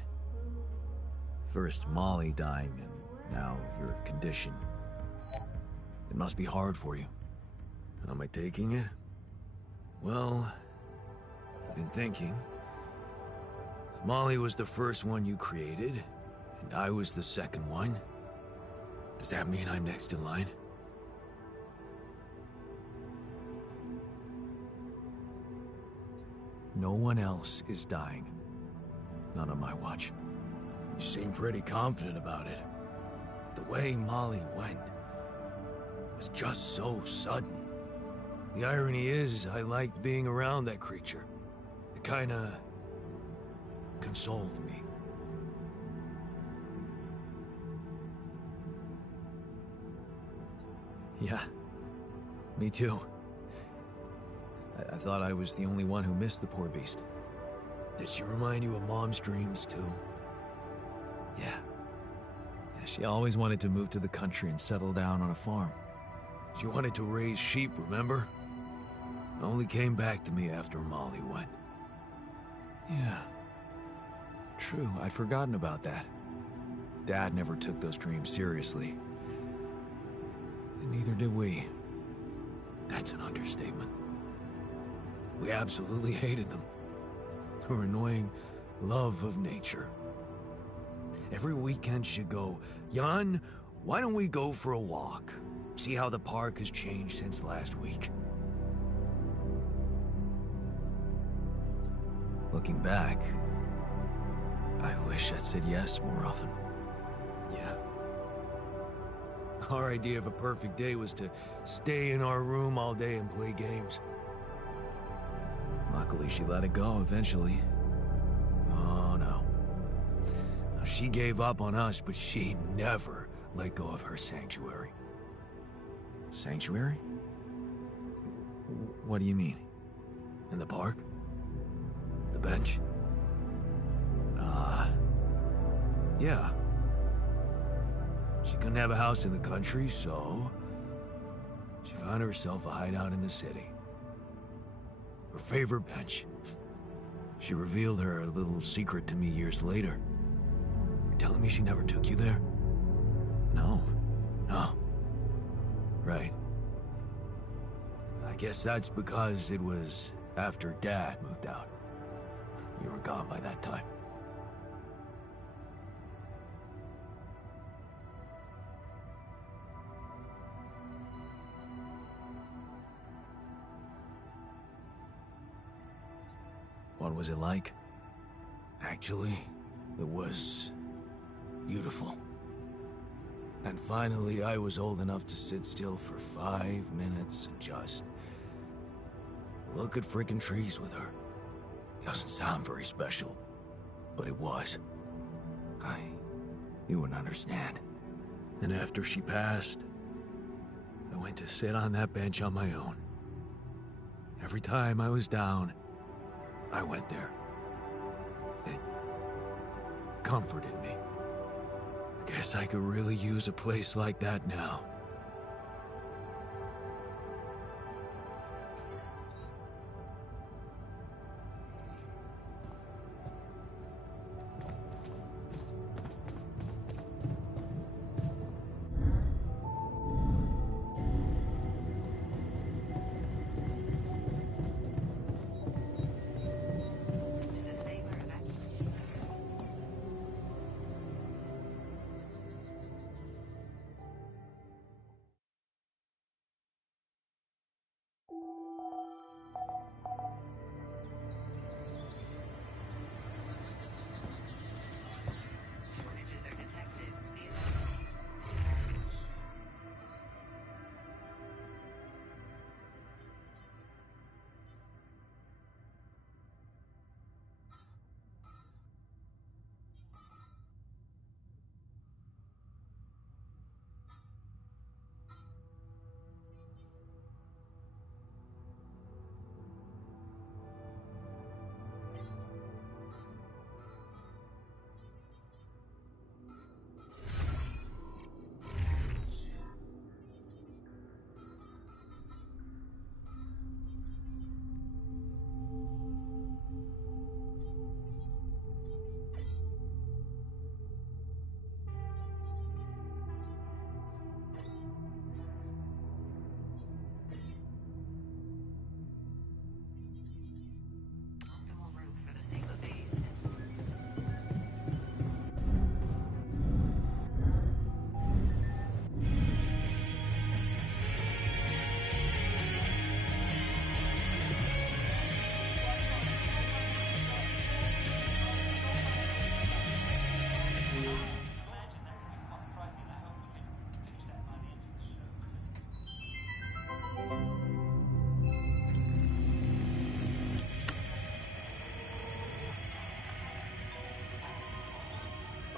First Molly dying and now your condition. It must be hard for you. How am I taking it? Well, I've been thinking. If Molly was the first one you created, and I was the second one, does that mean I'm next in line? No one else is dying. Not on my watch. You seem pretty confident about it. But the way Molly went was just so sudden. The irony is, I liked being around that creature. It kinda consoled me. Yeah, me too. I thought I was the only one who missed the poor beast. Did she remind you of Mom's dreams too? Yeah. She always wanted to move to the country and settle down on a farm. She wanted to raise sheep, remember? Only came back to me after Molly went. Yeah. True, I'd forgotten about that. Dad never took those dreams seriously. And neither did we. That's an understatement. We absolutely hated them. Her annoying love of nature. Every weekend she'd go, Jan, why don't we go for a walk? See how the park has changed since last week. Looking back, I wish I'd said yes more often. Yeah. Our idea of a perfect day was to stay in our room all day and play games. Luckily, she let it go eventually. Oh, no. Now, she gave up on us, but she never let go of her sanctuary. Sanctuary? What do you mean? In the park? The bench? Yeah. She couldn't have a house in the country, so she found herself a hideout in the city. Her favorite bench. She revealed her little secret to me years later. You're telling me she never took you there? No. No. Right. I guess that's because it was after Dad moved out. You were gone by that time. What was it like? Actually, it was beautiful. And finally, I was old enough to sit still for 5 minutes and just look at frickin' trees with her. Doesn't sound very special, but it was. You wouldn't understand. And after she passed, I went to sit on that bench on my own. Every time I was down, I went there. It comforted me. I guess I could really use a place like that now.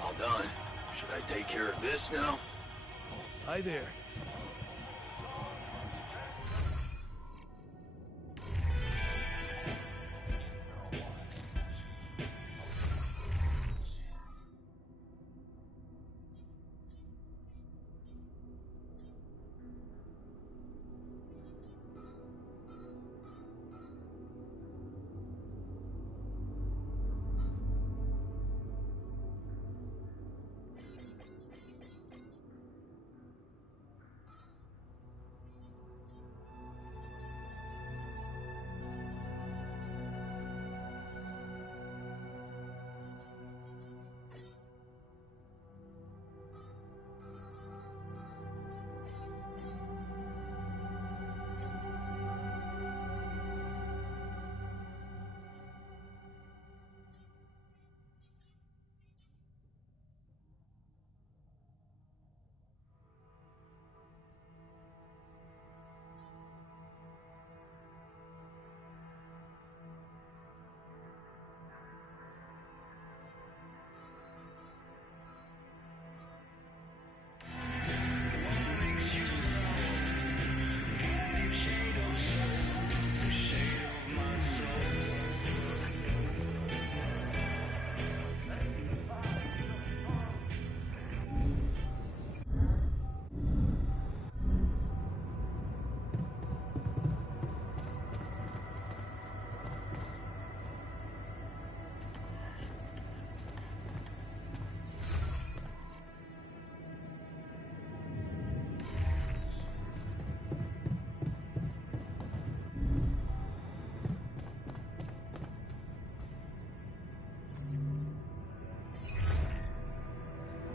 All done. Should I take care of this now? Hi there.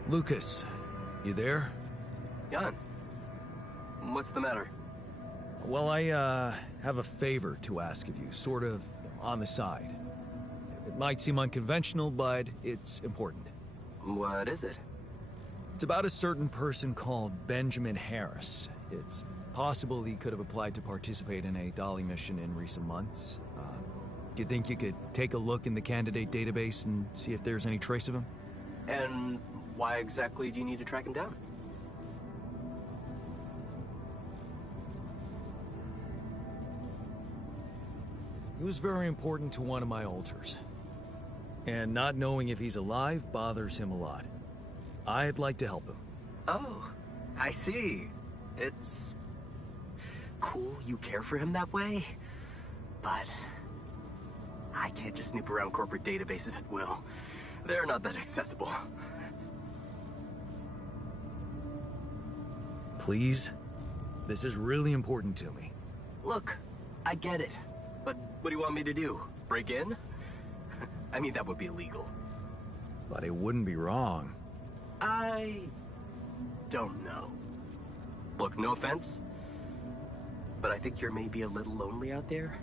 Lucas, you there? Jan, what's the matter? Well, I, have a favor to ask of you, sort of on the side. It might seem unconventional, but it's important. What is it? It's about a certain person called Benjamin Harris. It's possible he could have applied to participate in a Dolly mission in recent months. Do you think you could take a look in the candidate database and see if there's any trace of him? And why exactly do you need to track him down? He was very important to one of my alters. And not knowing if he's alive bothers him a lot. I'd like to help him. Oh, I see. It's cool you care for him that way, but I can't just snoop around corporate databases at will. They're not that accessible. Please? This is really important to me. Look, I get it, but what do you want me to do? Break in? I mean, that would be illegal. But it wouldn't be wrong. I don't know. Look, no offense, but I think you're maybe a little lonely out there.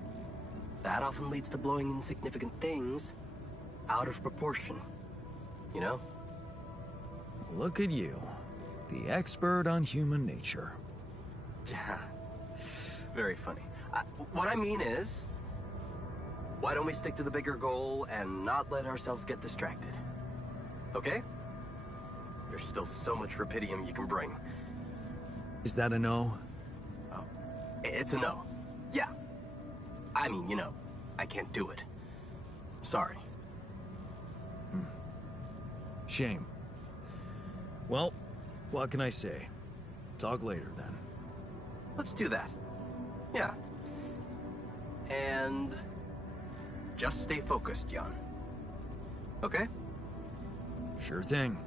That often leads to blowing insignificant things out of proportion. You know? Look at you, the expert on human nature. Yeah, very funny. What I mean is, why don't we stick to the bigger goal and not let ourselves get distracted? Okay? There's still so much rupidium you can bring. Is that a no? Oh, it's a no. Yeah. I mean, you know, I can't do it. Sorry. Shame. Well, what can I say? Talk later then. Let's do that. Yeah. And just stay focused, Jan. Okay? Sure thing.